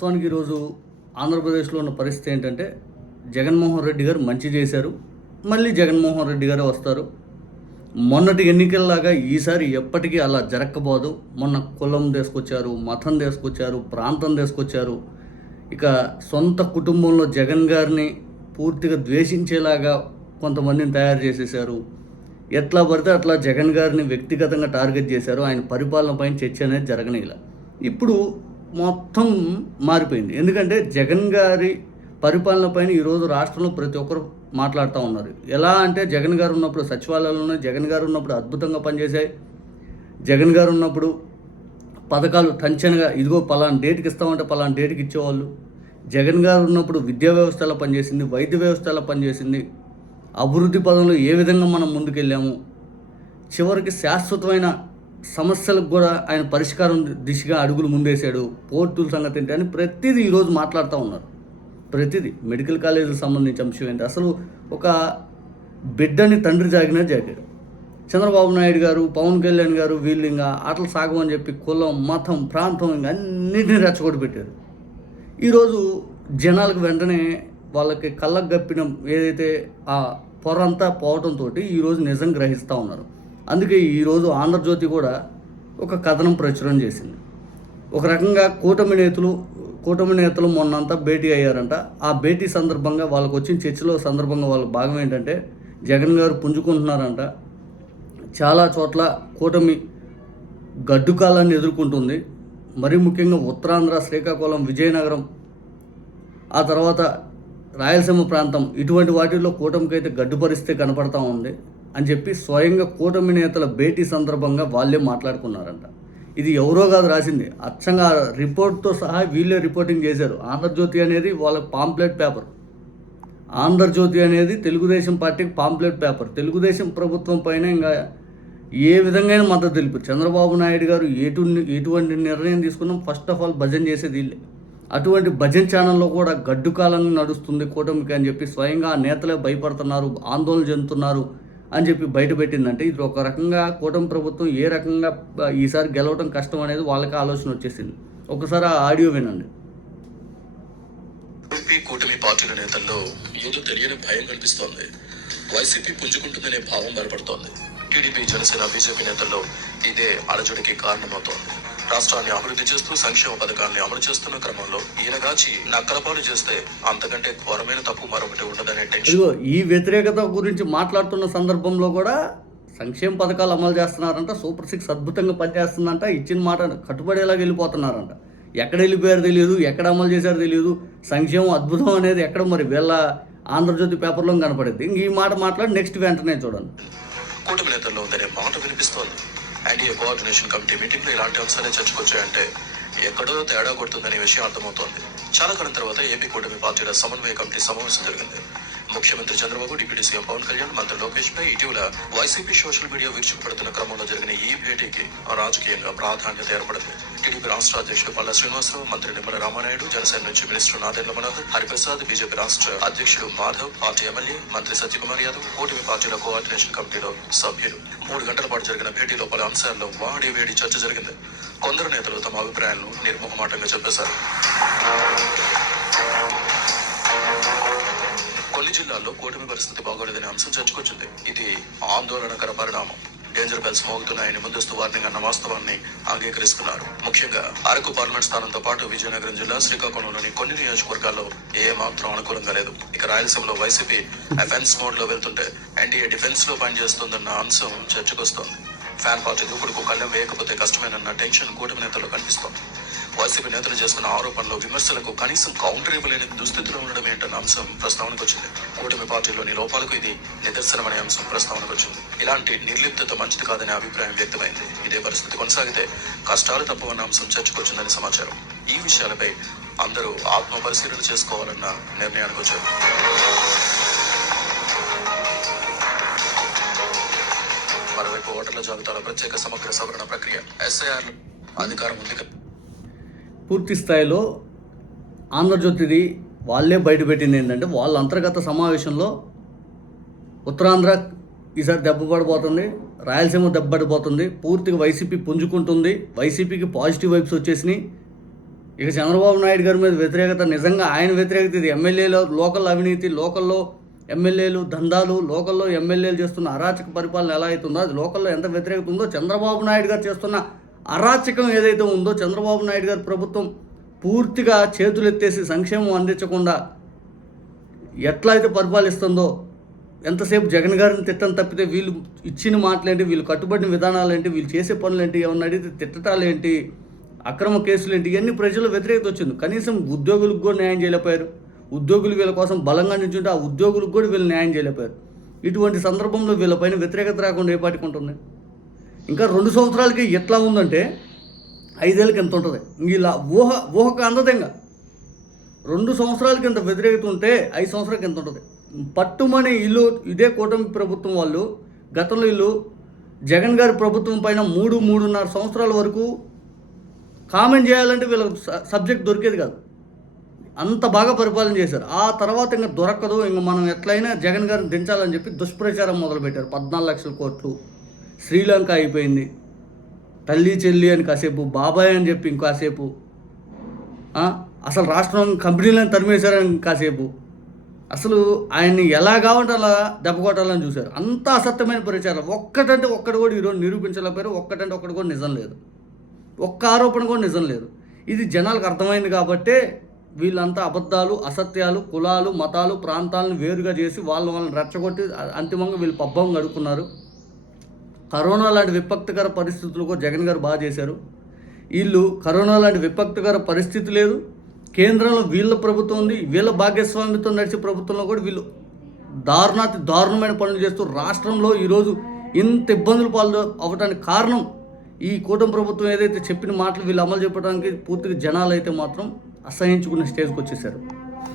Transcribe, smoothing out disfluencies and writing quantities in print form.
వాస్తవానికి ఈరోజు ఆంధ్రప్రదేశ్లో ఉన్న పరిస్థితి ఏంటంటే జగన్మోహన్ రెడ్డి గారు మంచి చేశారు, మళ్ళీ జగన్మోహన్ రెడ్డి గారే వస్తారు. మొన్నటి ఎన్నికల్లాగా ఈసారి ఎప్పటికీ అలా జరగకపోదు. మొన్న కులం తీసుకొచ్చారు, మతం తీసుకొచ్చారు, ప్రాంతం తీసుకొచ్చారు. ఇక సొంత కుటుంబంలో జగన్ గారిని పూర్తిగా ద్వేషించేలాగా కొంతమందిని తయారు చేసేసారు. ఎట్లా పడితే అట్లా జగన్ గారిని వ్యక్తిగతంగా టార్గెట్ చేశారు. ఆయన పరిపాలన పైన చర్చ అనేది జరగనేలా. ఇప్పుడు మొత్తం మారిపోయింది. ఎందుకంటే జగన్ గారి పరిపాలన పైన ఈరోజు రాష్ట్రంలో ప్రతి ఒక్కరు మాట్లాడుతూ ఉన్నారు. ఎలా అంటే జగన్ గారు ఉన్నప్పుడు సచివాలయాలు జగన్ గారు ఉన్నప్పుడు అద్భుతంగా పనిచేశాయి. జగన్ గారు ఉన్నప్పుడు పథకాలు టంచనగా ఇదిగో పలానా డేట్కి ఇస్తామంటే పలానా డేట్కి ఇచ్చేవాళ్ళు. జగన్ గారు ఉన్నప్పుడు విద్యా వ్యవస్థ ఎలా పనిచేసింది, వైద్య వ్యవస్థ ఎలా పనిచేసింది, అభివృద్ధి పదంలో ఏ విధంగా మనం ముందుకెళ్ళాము, చివరికి శాశ్వతమైన సమస్యలకు కూడా ఆయన పరిష్కారం దిశగా అడుగులు ముందేశాడు. పోర్టుల సంగతి ఏంటి అని ప్రతిదీ ఈరోజు మాట్లాడుతూ ఉన్నారు. ప్రతిదీ మెడికల్ కాలేజీకి సంబంధించిన అంశం ఏంటి, అసలు ఒక బిడ్డని తండ్రి జాగాడు. చంద్రబాబు నాయుడు గారు, పవన్ కళ్యాణ్ గారు వీళ్ళు ఇంకా ఆటలు సాగమని చెప్పి కులం, మతం, ప్రాంతం ఇంకా అన్నింటినీ రెచ్చగొట్టి పెట్టారు. ఈరోజు జనాలకు వెంటనే వాళ్ళకి కళ్ళకు గప్పిన ఏదైతే ఆ పొరంతా పోవడంతో ఈరోజు నిజం గ్రహిస్తూ ఉన్నారు. అందుకే ఈరోజు ఆంధ్రజ్యోతి కూడా ఒక కథనం ప్రచురణ చేసింది. ఒక రకంగా కూటమి నేతలు మొన్నంతా భేటీ అయ్యారంట. ఆ భేటీ సందర్భంగా వాళ్ళకు వచ్చిన చర్చలో సందర్భంగా వాళ్ళ భాగం ఏంటంటే జగన్ గారు పుంజుకుంటున్నారంట. చాలా చోట్ల కూటమి గడ్డుకాలాన్ని ఎదుర్కొంటుంది. మరీ ముఖ్యంగా ఉత్తరాంధ్ర, శ్రీకాకుళం, విజయనగరం, ఆ తర్వాత రాయలసీమ ప్రాంతం, ఇటువంటి వాటిల్లో కూటమికి అయితే గడ్డు పరిస్థితి కనపడతా ఉంది అని చెప్పి స్వయంగా కూటమి నేతల భేటీ సందర్భంగా వాళ్ళే మాట్లాడుకున్నారంట. ఇది ఎవరో కాదు రాసింది, అచ్చంగా రిపోర్ట్తో సహా వీళ్ళే రిపోర్టింగ్ చేశారు. ఆంధ్రజ్యోతి అనేది వాళ్ళ పాంప్లెట్ పేపర్. ఆంధ్రజ్యోతి అనేది తెలుగుదేశం పార్టీకి పాంప్లెట్ పేపర్. తెలుగుదేశం ప్రభుత్వం పైన ఇంకా ఏ విధంగా మద్దతు తెలిపారు. చంద్రబాబు నాయుడు గారు ఎటువంటి నిర్ణయం తీసుకున్నాం ఫస్ట్ ఆఫ్ ఆల్ భజన చేసేది వీళ్ళే. అటువంటి భజన్ ఛానల్లో కూడా గడ్డు కాలం నడుస్తుంది కూటమికి అని చెప్పి స్వయంగా ఆ నేతలే భయపడుతున్నారు, ఆందోళన చెందుతున్నారు అని చెప్పి బయటపెట్టిందంటే ఇది ఒక రకంగా కూటమి ప్రభుత్వం ఏ రకంగా ఈసారి గెలవడం కష్టం అనేది వాళ్ళకి ఆలోచన వచ్చేసింది. ఒకసారి ఆ ఆడియో వినండి. కూటమి పార్టీల నేతల్లో ఏదో తెలియని భయం కనిపిస్తోంది. వైసీపీ పుంజుకుంటుందనే భావం బలపడుతోంది. టీడీపీ, జనసేన, బీజేపీ నేతల్లో ఇదే అలజడికి కారణమవుతోంది. రాష్ట్రాన్ని అభివృద్ధి చేస్తూ సంక్షేమ పథకాన్ని అమలు చేస్తున్న క్రమంలో ఈయనగాచి నక్కలపాలు చేస్తే అంతకంటే ఘోరమైన తప్పు మరొకటి ఉండదనే టెన్షన్. ఈ వ్యతిరేకత గురించి మాట్లాడుతున్న సందర్భంలో కూడా సంక్షేమ పథకాలు అమలు చేస్తున్నారంట, సూపర్ 6 అద్భుతంగా పనిచేస్తుందంట, ఇచ్చిన మాట కట్టుబడేలాగా వెళ్ళిపోతున్నారంట. ఎక్కడ వెళ్ళిపోయారో తెలియదు, ఎక్కడ అమలు చేశారో తెలియదు. సంక్షేమం అద్భుతం అనేది ఎక్కడ మరి వీళ్ళ ఆంధ్రజ్యోతి పేపర్లో కనపడింది. ఇంక ఈ మాట మాట్లాడి నెక్స్ట్ వెంటనే చూడండి. కూటమి నేతల్లో ఉందనే మాట వినిపిస్తోంది. ఎన్డీఏ కోఆర్డినేషన్ కమిటీ మీటింగ్ లో ఇలాంటి అంశాలే చర్చకొచ్చాయంటే ఎక్కడో తేడా కొడుతుందనే విషయం అర్థమవుతోంది. చాలా కాలం తర్వాత ఏపీ కూటమి పార్టీల సమన్వయ కమిటీ సమావేశం జరిగింది. ముఖ్యమంత్రి చంద్రబాబు, డిప్యూటీ సీఎం పవన్ కళ్యాణ్, మంత్రి లోకేష్ పై ఇటీవల వైసీపీ సోషల్ మీడియా విరుచుకుపడుతున్న క్రమంలో జరిగిన ఈ భేటీకి రాజకీయంగా ప్రాధాన్యత ఏర్పడింది. టీడీపీ రాష్ట్ర అధ్యక్షుడు పల్లా శ్రీనివాసరావు, మంత్రి నిమ్మల రామానాయుడు, జనసేన నుంచి మినిస్టర్ నాదెండ్ల మనోహర్, హరిప్రసాద్, బీజేపీ రాష్ట్ర అధ్యక్షుడు మాధవ్, పార్టీ ఎమ్మెల్యే మంత్రి సత్యకుమార్ యాదవ్, కూటమి పార్టీల కోఆర్డినేషన్ కమిటీలో సభ్యులు 3 గంటల పాటు జరిగిన భేటీలో పలు అంశాల్లో వేడి చర్చ జరిగింది. కొందరు నేతలు తమ అభిప్రాయాలను నిర్మోహమాటంగా చెప్పేశారు. కొన్ని జిల్లాల్లో కూటమి పరిస్థితి బాగోలేదనే అంశం చర్చకొచ్చింది. ఇది ఆందోళనకర పరిణామం. డేంజర్ బెల్స్ మోగుతున్నాయని ముందస్తు వార్నింగ్ అన్న వాస్తవాన్ని అంగీకరిస్తున్నారు. ముఖ్యంగా అరకు పార్లమెంట్ స్థానంతో పాటు విజయనగరం జిల్లా, శ్రీకాకుళంలోని కొన్ని నియోజకవర్గాల్లో ఏ మాత్రం అనుకూలంగా లేదు. ఇక రాయలసీమలో వైసీపీ అఫెన్స్ మోడ్ లో వెళ్తుంటే ఎన్డీఏ డిఫెన్స్ లో పనిచేస్తుందన్న అంశం చర్చకొస్తోంది. ఫ్యాన్ పార్టీ దూకుడుకు కళ్ళెం వేయకపోతే కష్టమేనన్న టెన్షన్ కూటమి నేతల్లో కనిపిస్తోంది. వైసీపీ నేతలు చేస్తున్న ఆరోపణలు, విమర్శలకు కనీసం కౌంటర్ ఇవ్వలేని దుస్థితిలో ఉండడం ఏంటన్న అంశం ప్రస్తావనకు వచ్చింది. కూటమి పార్టీలోని లోపాలకు ఇది నిదర్శనమనే అంశం ప్రస్తావనకు వచ్చింది. ఇలాంటి నిర్లిప్తత మంచిది కాదనే అభిప్రాయం వ్యక్తమైంది. ఇదే పరిస్థితి కొనసాగితే కష్టాలు తప్పవన్న అంశం చర్చకొచ్చిందని సమాచారం. ఈ విషయాలపై అందరూ ఆత్మ పరిశీలన చేసుకోవాలన్న నిర్ణయానికి వచ్చారు. మరోవైపు ఓటర్ల జాబితాల ప్రత్యేక సమగ్ర సవరణ ప్రక్రియ ఎస్ఐఆర్ అధికారం ఉంది. పూర్తి స్థాయిలో ఆంధ్రజ్యోతిది వాళ్ళే బయటపెట్టింది ఏంటంటే వాళ్ళ అంతర్గత సమావేశంలో ఉత్తరాంధ్ర ఈసారి దెబ్బపడిపోతుంది, రాయలసీమ దెబ్బపడిపోతుంది, పూర్తిగా వైసీపీ పుంజుకుంటుంది, వైసీపీకి పాజిటివ్ వైబ్స్ వచ్చేసినాయి, ఇక చంద్రబాబు నాయుడు గారి మీద వ్యతిరేకత నిజంగా ఆయన వ్యతిరేకత ఇది. ఎమ్మెల్యేలు లోకల్ అవినీతి, లోకల్లో ఎమ్మెల్యేలు దందాలు, లోకల్లో ఎమ్మెల్యేలు చేస్తున్న అరాచక పరిపాలన ఎలా అవుతుందో, అది లోకల్లో ఎంత వ్యతిరేకత ఉందో, చంద్రబాబు నాయుడు గారు చేస్తున్న అరాచకం ఏదైతే ఉందో, చంద్రబాబు నాయుడు గారి ప్రభుత్వం పూర్తిగా చేతులెత్తేసి సంక్షేమం అందించకుండా ఎట్లా అయితే పరిపాలిస్తుందో, ఎంతసేపు జగన్ గారిని తిట్టని తప్పితే వీళ్ళు ఇచ్చిన మాటలేంటి, వీళ్ళు కట్టుబడిన విధానాలేంటి, వీళ్ళు చేసే పనులేంటి, ఏమన్నా అడిగితే తిట్టటాలేంటి, అక్రమ కేసులేంటి, ఇవన్నీ ప్రజలు వ్యతిరేకత వచ్చింది. కనీసం ఉద్యోగులకు కూడా న్యాయం చేయలేకపోయారు. ఉద్యోగులు వీళ్ళ కోసం బలంగా నిల్చుంటే ఆ ఉద్యోగులకు కూడా వీళ్ళు న్యాయం చేయలేకపోయారు. ఇటువంటి సందర్భంలో వీళ్ళపైన వ్యతిరేకత రాకుండా ఏ పార్టీకి ఉంటుంది? ఇంకా 2 సంవత్సరాలకి ఎట్లా ఉందంటే 5 ఏళ్ళకి ఎంత ఉంటుంది? ఇలా ఊహకు అందదంగా 2 సంవత్సరాలకి ఎంత వ్యతిరేకత ఉంటే 5 సంవత్సరాలకి ఎంత ఉంటుంది? పట్టుమని ఇల్లు ఇదే కూటమి ప్రభుత్వం వాళ్ళు గతంలో ఇల్లు జగన్ గారి ప్రభుత్వం పైన 3-3.5 సంవత్సరాల వరకు కామెంట్ చేయాలంటే వీళ్ళకి సబ్జెక్ట్ దొరికేది కాదు. అంత బాగా పరిపాలన చేశారు. ఆ తర్వాత ఇంకా దొరకదు, ఇంకా మనం ఎట్లయినా జగన్ గారిని దించాలని చెప్పి దుష్ప్రచారం మొదలుపెట్టారు. 14 లక్షల కోట్లు, శ్రీలంక అయిపోయింది, తల్లి చెల్లి అని కాసేపు, బాబాయ్ అని చెప్పి ఇంకాసేపు, అసలు రాష్ట్రం కంపెనీలను తరిమేశారని కాసేపు, అసలు ఆయన్ని ఎలా కావాలంటే అలా దెబ్బ కొట్టాలని చూశారు. అంత అసత్యమైన ప్రచారం. ఒక్కటంటే ఒక్కటి కూడా ఈరోజు నిరూపించలేకపోయారు. ఒక్కటంటే ఒక్కటి కూడా నిజం లేదు. ఒక్క ఆరోపణ కూడా నిజం లేదు. ఇది జనాలకు అర్థమైంది కాబట్టే వీళ్ళంతా అబద్ధాలు, అసత్యాలు, కులాలు, మతాలు, ప్రాంతాలను వేరుగా చేసి వాళ్ళని రెచ్చగొట్టి అంతిమంగా వీళ్ళు పబ్బం గడుపుకున్నారు. కరోనా లాంటి విపత్తుకర పరిస్థితులు కూడా జగన్ గారు బాగా చేశారు. వీళ్ళు కరోనా లాంటి విపత్తుకర పరిస్థితి లేదు, కేంద్రంలో వీళ్ళ ప్రభుత్వం ఉంది, వీళ్ళ భాగస్వామ్యంతో నడిచే ప్రభుత్వంలో కూడా వీళ్ళు దారుణమైన పనులు చేస్తూ రాష్ట్రంలో ఈరోజు ఇంత ఇబ్బందులు పాలు అవ్వడానికి కారణం ఈ కూటమి ప్రభుత్వం ఏదైతే చెప్పిన మాటలు వీళ్ళు అమలు చెప్పడానికి పూర్తిగా జనాలు అయితే మాత్రం అసహించుకునే స్టేజ్కి వచ్చేసారు.